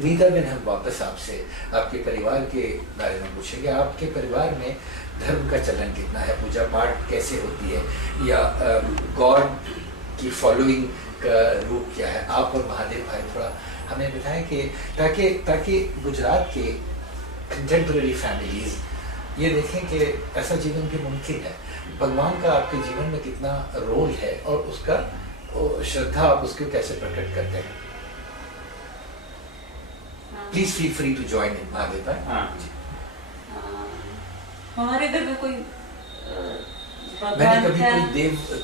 Nita Ben, हम वापस आपसे आपके परिवार के बारे में पूछेंगे। आपके परिवार में धर्म का चलन कितना है, पूजा पाठ कैसे होती है, या गॉड की फॉलोइंग का रूप क्या है? आप और महादेव भाई थोड़ा हमें बताएं कि ताकि गुजरात के कंटेम्पररी फैमिलीज ये देखें कि ऐसा जीवन भी मुमकिन है। भगवान का आपके जीवन में कितना रोल है और उसका श्रद्धा आप उसको कैसे प्रकट करते हैं? Please feel free to join in Mahadev भाई। हमारे घर में कोई मैंने कभी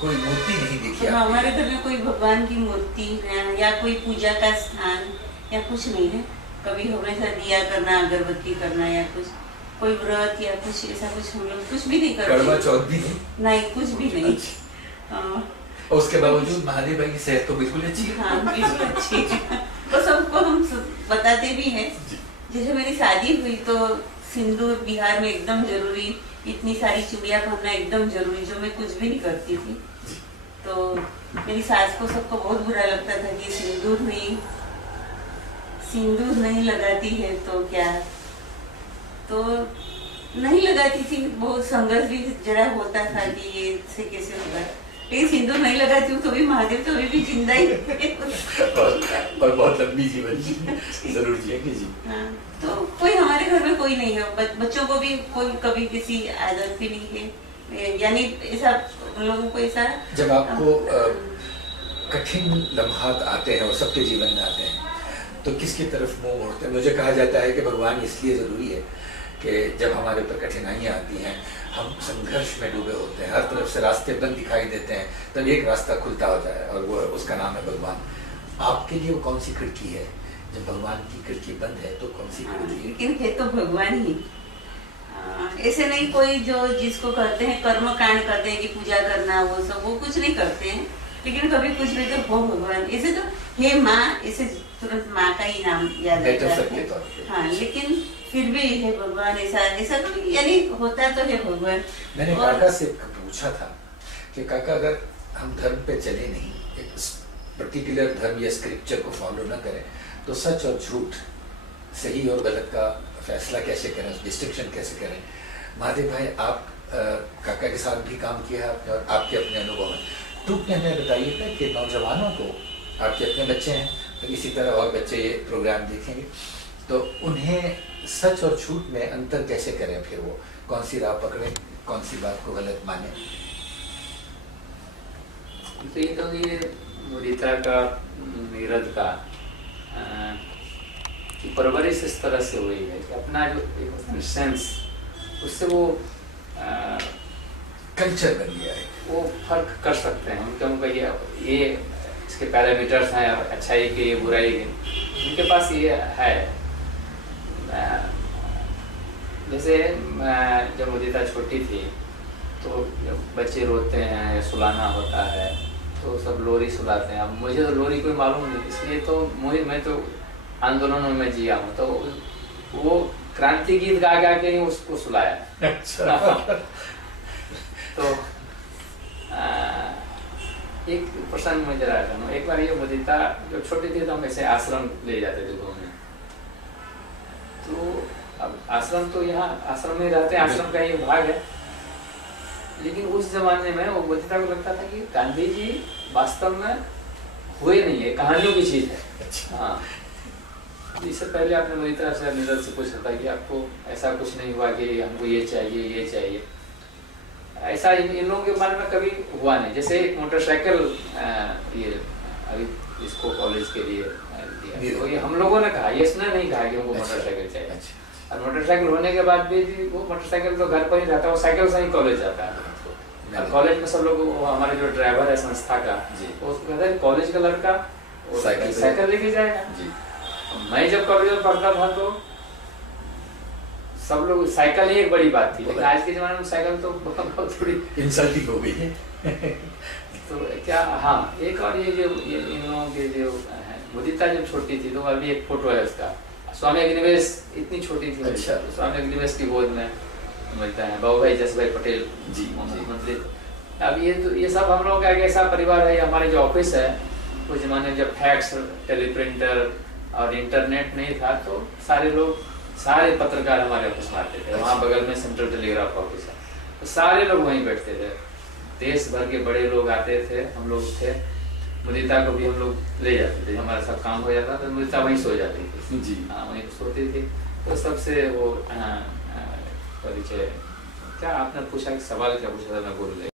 कोई मूर्ति नहीं देखी। हमारे घर में कोई भगवान की मूर्ति या कोई पूजा का स्थान या कुछ नहीं है। कभी हमेशा दिया करना, अगरबत्ती करना या कुछ कोई व्रत या कुछ ऐसा कुछ हम लोग कुछ भी नहीं करते। करवा चौथ भी नहीं, कुछ भी नहीं। और उसके बावजूद महादेव भाई की सेहत तो बिल्कुल अच्छी है। हाँ, बिल्कुल अच्छी है। तो सबको हम बताते भी हैं। जैसे मेरी शादी हुई तो सिंदूर बिहार में एकदम जरूरी, इतनी सारी चूड़ियां पहनना एकदम जरूरी, जो मैं कुछ भी नहीं करती थी। तो मेरी सास को सबको बहुत बुरा लगता था कि सिंदूर नहीं लगाती है तो क्या, तो नहीं लगाती थी। बहुत संघर्ष भी जरा होता था कि ये से कैसे होगा, लेकिन सिंदूर नहीं लगाती हूँ तो भी महादेव तो अभी भी जिंदा ही और बहुत लंबी जीवन जरूर जिएंगे जी। हाँ, तो कोई हमारे घर में कोई नहीं है। बच्चों को भी कोई कभी किसी आदत भी नहीं है, यानी ऐसा उन लोगों को ऐसा। जब आपको कठिन लम्हात आते हैं और सबके जीवन में आते हैं तो किसकी तरफ मुंह मोड़ते हैं? मुझे कहा जाता है कि भगवान इसलिए जरूरी है कि जब हमारे ऊपर कठिनाइयाँ आती हैं, हम संघर्ष में डूबे होते हैं, हर तरफ से रास्ते बंद दिखाई देते हैं, तब एक रास्ता खुलता होता है और वो उसका नाम है भगवान। आपके लिए वो कौन सी खिड़की है? जब भगवान की खिड़की बंद है तो कौन सी खिड़की है? लेकिन है तो भगवान ही। ऐसे नहीं कोई जो जिसको कहते हैं कर्म कांड करते हैं कि पूजा करना, वो सब वो कुछ नहीं करते हैं, लेकिन कभी कुछ भी तो हो भगवान। ऐसे तो हे माँ, ऐसे तुरंत माँ का ही नाम याद आता है। हाँ, लेकिन फिर भी है भगवान, ऐसा तो यानी होता तो है भगवान। मैंने काका से पूछा था कि काका, अगर हम धर्म पे चले नहीं, एक पर्टिकुलर धर्म या स्क्रिप्चर को फॉलो न करें, तो सच और झूठ, सही और गलत का फैसला कैसे करें, डिस्टिंक्शन कैसे करें? महादेव भाई, आप काका के साथ भी काम किया आपने और आपके अपने अनुभव में टूक में हमें बताइएगा कि नौजवानों को, आपके अपने बच्चे हैं तो इसी तरह और बच्चे ये प्रोग्राम देखेंगे, तो उन्हें सच और झूठ में अंतर कैसे करें? फिर वो कौन सी राह पकड़े, कौन सी बात को गलत माने? तो ये मुदिता का, नीरज का कि परवरिश इस तरह से हुई है कि अपना जो एक सेंस, उससे वो कल्चर बन गया है, वो फर्क कर सकते हैं। उनका ये इसके पैरामीटर्स हैं, अच्छाई के, बुराई के, उनके पास ये है। जैसे जब मुदिता छोटी थी तो जब बच्चे रोते हैं, सुलाना होता है, तो सब लोरी सुलाते हैं। अब मुझे तो लोरी कोई मालूम नहीं, इसलिए तो मैं तो आंदोलनों में जिया हूँ, तो वो क्रांति गीत गा गा के ही उसको सुलाया। अच्छा। तो एक प्रसंग में जरा था, एक बार ये मुदिता जब छोटी थी तो हम ऐसे आश्रम ले जाते थे घूमने। तो अब आश्रम तो यहाँ आश्रम में रहते हैं, आश्रम का ये भाग है, लेकिन उस जमाने में वो मुदिता को लगता था कि गांधी जी वास्तव में हुए नहीं है, कहानियों की चीज है। हाँ, इससे पहले आपने मुदिता से, नीरज से पूछा था कि आपको ऐसा कुछ नहीं हुआ कि हमको ये चाहिए, ऐसा इन लोगों के बारे में कभी हुआ नहीं। जैसे एक मोटरसाइकिल ये अभी इसको कॉलेज के लिए दिया, तो ये हम लोगों ने कहा, ये इसने नहीं कहा कि हमको मोटरसाइकिल चाहिए। और मोटरसाइकिल होने के बाद भी वो मोटरसाइकिल तो घर पर ही रहता है, वो साइकिल से ही कॉलेज जाता है। और कॉलेज में सब लोग, हमारे जो ड्राइवर है संस्था का, वो उसको कहता है कॉलेज का लड़का साइकिल लेके जाएगा। मैं जब कॉलेज में पढ़ता था तो सब लोग, साइकिल ही एक बड़ी बात थी, लेकिन आज के जमाने में साइकिल तो बहुत थोड़ी इंसल्टिंग हो गई है। तो क्या, हाँ, एक और ये जो इन लोगों के जो मुदिता जब छोटी थी, तो अभी एक फोटो है उसका, स्वामी अग्निवेश इतनी छोटी थी। अच्छा। स्वामी अग्निवेश की गोद में मिलता है, बाबू भाई जस भाई पटेल जी मंत्री। अब ये सब हम लोग का एक ऐसा परिवार है। हमारे जो ऑफिस है, उस जमाने में जब फैक्स, टेलीप्रिंटर, और इंटरनेट नहीं था तो सारे पत्रकार हमारे ऑफिस में आते थे। वहाँ बगल में सेंट्रल टेलीग्राफ ऑफिस है, तो सारे लोग वहीं बैठते थे। देश भर के बड़े लोग आते थे, हम लोग थे। मुदिता को भी हम लोग ले जाते थे, हमारा सब काम हो जाता तो मुदिता वहीं सो जाती थी जी। हाँ वहीं सोती थी। तो सबसे वो परिचय क्या आपने पूछा, सवाल क्या पूछा था मैं भूल गया।